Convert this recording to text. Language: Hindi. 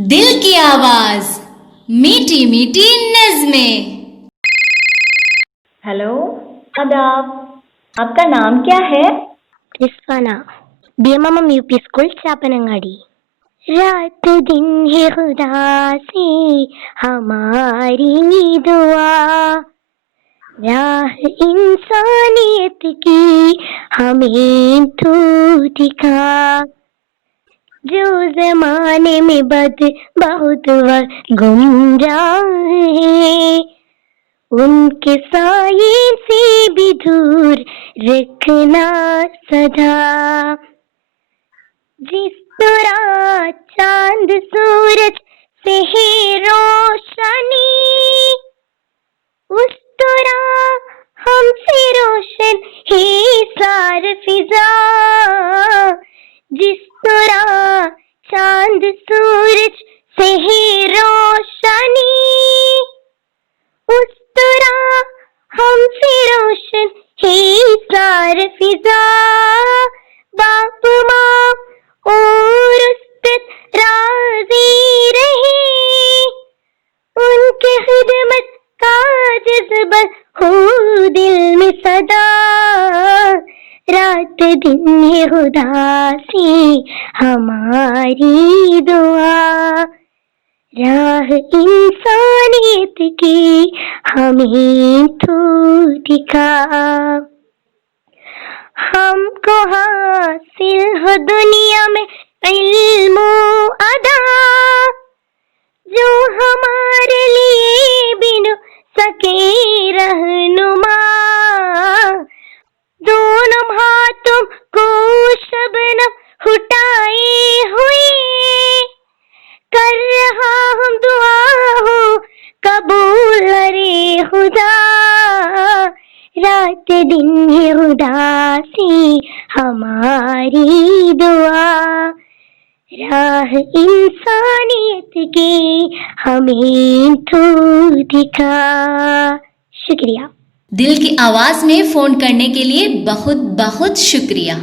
दिल की आवाज, मीठी मीठी नज़्में। हेलो, आदाब। आपका नाम क्या है? रिस्वाना, बीएमएम यूपी स्कूल चापनंगाड़ी। रात दिन है खुदा से हमारी दुआ, राह इंसानियत की हमें तू दिखा। जो जमाने में बहुत वक्त गुमराह है, उनके साये से भी दूर रखना सदा। जिस तरह चांद सूरज से है रोशनी, उस तरह हमसे रोशन है सारी फिजा। जिस तरह चांद सूरज से है रोशनी, उस तरह हमसे रोशन है सारी फिजा। बाप माँ और उस्ताद राजी रहे, उनके खिदमत का जज्बा हो दिल में सदा। रात दिन है खुदा से हमारी दुआ, राह इंसानियत की हमें तू दिखा। हमको हासिल हो दुनिया में इल्म अदा, जो हमारे लिए बिन सके रहनुमा। दोनों हाथों को शबनम उठाए हुए, कर रहा हम दुआ हो कबूल रे खुदा। रात दिन है खुदा से हमारी दुआ, राह इंसानियत की हमें तू दिखा। शुक्रिया। दिल की आवाज में फोन करने के लिए बहुत बहुत शुक्रिया।